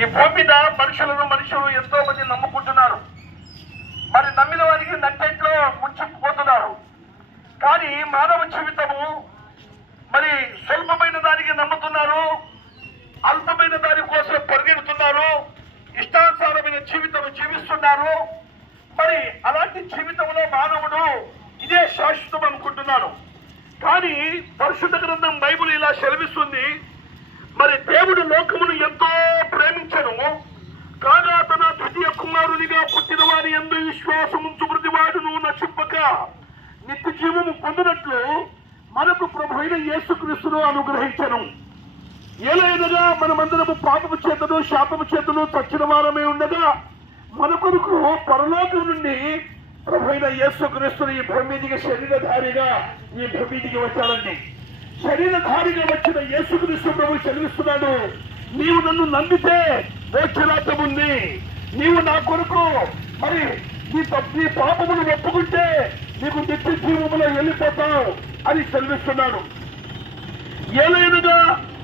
ఈ భూమి మీద మనుషులను మనుషులు ఎంతో మంది నమ్ముకుంటున్నారు. మరి నమ్మిన వారికి నట్టెట్లో ముంచుకుపోతున్నారు కానీ మానవ జీవితము మరి స్వల్పమైన దానికి నమ్ముతున్నారు. అల్పమైన దాని కోసం పరిగెడుతున్నారు. ఇష్టానుసారమైన జీవితం జీవిస్తున్నారు. మరి అలాంటి జీవితంలో మానవుడు ఇదే శాశ్వతం అనుకుంటున్నాడు. కానీ పరిశుద్ధ గ్రంథం బైబుల్ ఇలా సెలవిస్తుంది. మరి దేవుడు లోకమును ఎంతో విశ్వాసముంచు ప్రతివాడును నశింపక నిత్య జీవము పొందినట్లు మనకు ప్రభు అయిన యేసుక్రీస్తును అనుగ్రహించను. ఏలైనగా మనమందరము పాపము చేతను శాపము చేతను తచ్చిన వారమే ఉండగా మన కొరకు పరలోకం నుండి ప్రభు అయిన యేసుక్రీస్తుని ఈ భూమి శరీరధారిగా ఈ భూమి వచ్చాడండి. శరీరధారిగా వచ్చిన యేసుక్రీస్తు ప్రభు చదివిస్తున్నాడు నీవు నన్ను నమ్మితే మోక్షరాజ్యం ఉంది. నీవు నా కొరకు మరి నీ తప్పి పాపమును ఒప్పుకుంటే నీకు నిత్య జీవములో వెళ్ళిపోతావు అని చదివిస్తున్నాడు ఏలైనగా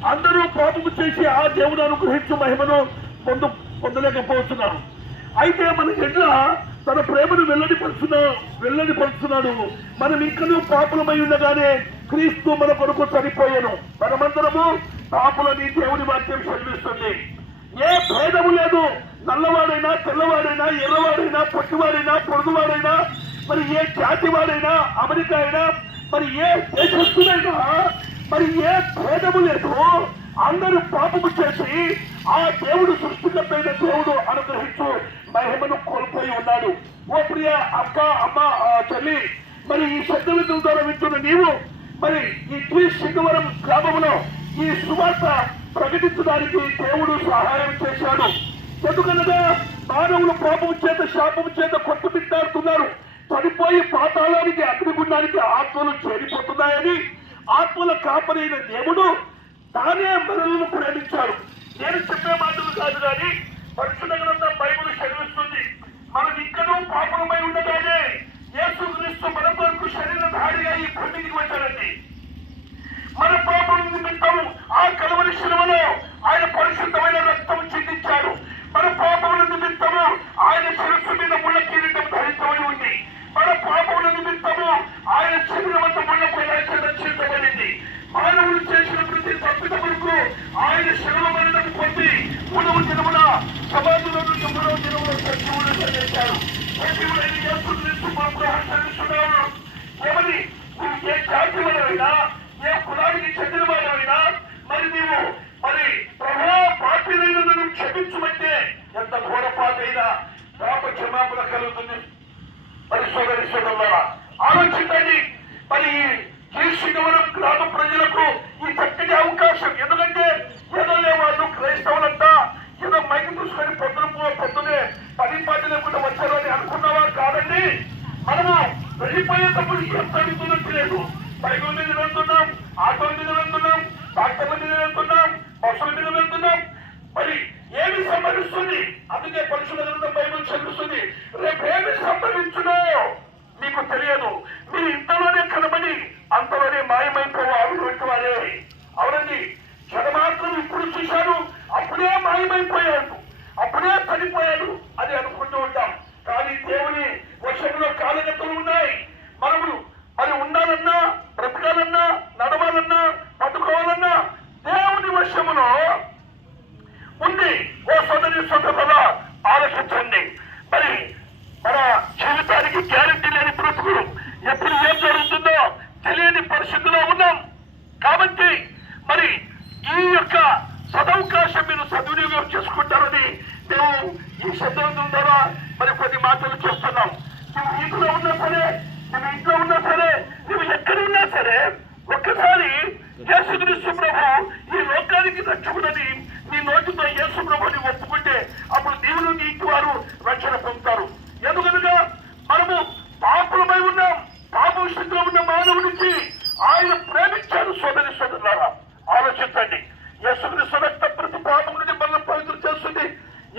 అందరూ పాపము చేసి ఆ దేవుడు అనుగ్రహించు మహిమను పొందు పొందలేకపోతున్నారు అయితే మన ఎడ్ల తన ప్రేమను వెల్లడిపరుచున్నా వెల్లడిపరుచున్నాడు. మనం ఇంకనూ పాపులమై ఉండగానే క్రీస్తు మన కొరకు చనిపోయాను మనమందరము పాపులని దేవుని వాక్యం చదివిస్తుంది ఏ భేదము లేదు. నల్లవాడైనా తెల్లవాడైనా ఎర్రవాడైనా పొట్టివాడైనా పొడుగువాడైనా మరి ఏ జాతి వాడైనా అమెరికా అయినా మరి ఏ దేశస్తుడైనా మరి ఏ భేదము లేదు అందరూ పాపము చేసి ఆ దేవుడు సృష్టికమైన దేవుడు అనుగ్రహించు మహిమను కోల్పోయి ఉన్నాడు. ఓ ప్రియ అక్క అమ్మ ఆ, చెల్లి మరి ఈ శబ్దవిధుల ద్వారా వింటున్న నీవు మరి ఈ ట్వీ సింగవరం గ్రామంలో ఈ సువార్త ప్రకటించడానికి దేవుడు సహాయం చేశాడు. ఎందుకనగా మానవులు పాపము చేత శాపము చేత కొట్టుమిట్టాడుతున్నారు చనిపోయి పాతాళానికి అగ్నిగుండానికి ఆత్మలు చేరిపోతున్నాయని ఆత్మల కాపరైన దేవుడు తానే మరణను ప్రేమించాడు. నేను చెప్పే మాటలు కాదు కానీ పరిశుద్ధ గ్రంథం చదివిస్తుంది. మనం ఇంకనూ పాపలమై ఉండగానే యేసుక్రీస్తు మన కొరకు శరీరధారిగా ఈ భూమికి వచ్చాడండి మన పాపం నిమిత్తం ఆ కలవరి శిలువలో ఆయన పరిశుద్ధమైన రక్తం చిందించాడు మన పాపముల నిమిత్తము ఆయన శిరస్సు మీద ముళ్ళ కిరీటం ధరించబడి ఉంది మన పాపముల నిమిత్తము ఆయన శరీరం అంతా ముళ్ళపై రక్షించబడింది మానవులు చేసిన ప్రతి తప్పిద కొరకు ఆయన శిలువ మరణం పొంది మూడవ దినమున సమాధిలో నుంచి మూడవ దినమున సత్యములు చెల్లించాడు సత్యములైన యేసుక్రీస్తు ఏమని నువ్వు ఏ జాతి వాడైనా ఏ కులానికి చెందిన మరి నీవు మరి ప్రభా పాపినైన నన్ను క్షమించమంటే ఎంత ఘోర పాప క్షమాపణ కలుగుతుంది మరి సోదరి సోదరులారా ఆలోచించండి మరి ఈ గ్రామ ప్రజలకు ఈ చక్కటి అవకాశం ఎందుకంటే ఏదో వాళ్ళు క్రైస్తవులంతా ఏదో మైకి చూసుకొని పొద్దున పొద్దునే పని పాటి లేకుండా వచ్చారు అని అనుకున్నవారు కాదండి మనము వెళ్ళిపోయేటప్పుడు ఏం జరుగుతుందో తెలియదు బైకుల మీద వెళ్తున్నాం ఆటో మీద వెళ్తున్నాం డాక్టర్ల మీద వెళ్తున్నాం బస్సుల మీద వెళ్తున్నాం. మరి ఏమి సంభవిస్తుంది? అందుకే పరిశుభ్ర గ్రంథం బైబిల్ చదువుతుంది రేపేమి సంభవించునో మీకు తెలియదు. మీరు ఇంతలోనే కనబడి అంతలోనే మాయమైన ఓ సోదరి ఆలోచించండి. మరి మన జీవితానికి గ్యారంటీ లేని బ్రతుకులు ఎప్పుడు ఏం జరుగుతుందో తెలియని పరిస్థితిలో ఉన్నాం. కాబట్టి మరి ఈ యొక్క సదవకాశం మీరు సద్వినియోగం చేసుకుంటారని మేము ఈ శబ్దం ద్వారా మరి కొన్ని మాటలు చేస్తున్నాం నువ్వు ఇంట్లో ఉన్నా సరే నువ్వు ఇంట్లో ఉన్నా సరే నువ్వు ఎక్కడున్నా సరే ఒక్కసారి యేసుక్రీస్తు ప్రభు ఈ లోకానికి రక్షకుడని నీ నోటితో యేసు ప్రభుని ఒప్పుకుంటే అప్పుడు దేవుడు నీ ఇంటి వారు రక్షణ పొందుతారు ఎందుకనగా మనము పాపులమై ఉన్నాం పాప స్థితిలో ఉన్న మానవునికి ఆయన ప్రేమించారు సోదరి సోదరులారా ఆలోచించండి యేసుక్రీస్తు రక్తం ప్రతి పాపం నుండి మనల్ని పవిత్రం చేస్తుంది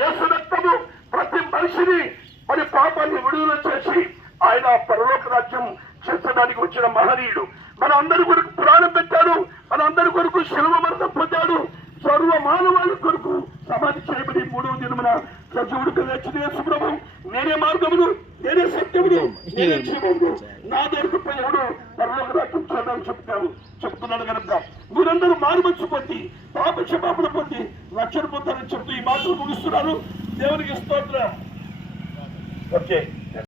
యేసు రక్తము ప్రతి మనిషిని మరి పాపాన్ని విడుదల చేసి ఆయన పరలోక చెప్పడానికి వచ్చిన మహనీయుడు. మన అందరి కొరకు ప్రాణం పెట్టాడు మన అందరి కొరకు శిలువ మరణం పొందాడు. సర్వ మానవాళి కొరకు సమాధి చేయబడి రోజున సజీవుడు కలిగిన సుబ్రహ్మ నేనే మార్గమును నేనే సత్యమును నేనే జీవమును. నా దగ్గర ఎవడు పరలోక రాజ్యం చూడాలని చెప్తాను చెప్తున్నాడు కనుక మీరందరూ మారుమచ్చు పొంది పాప క్షమాపణ పొంది రక్షణ పొందాలని చెప్తూ ఈ మాటలు ముగిస్తున్నాను. దేవునికి స్తోత్రం. ఓకే.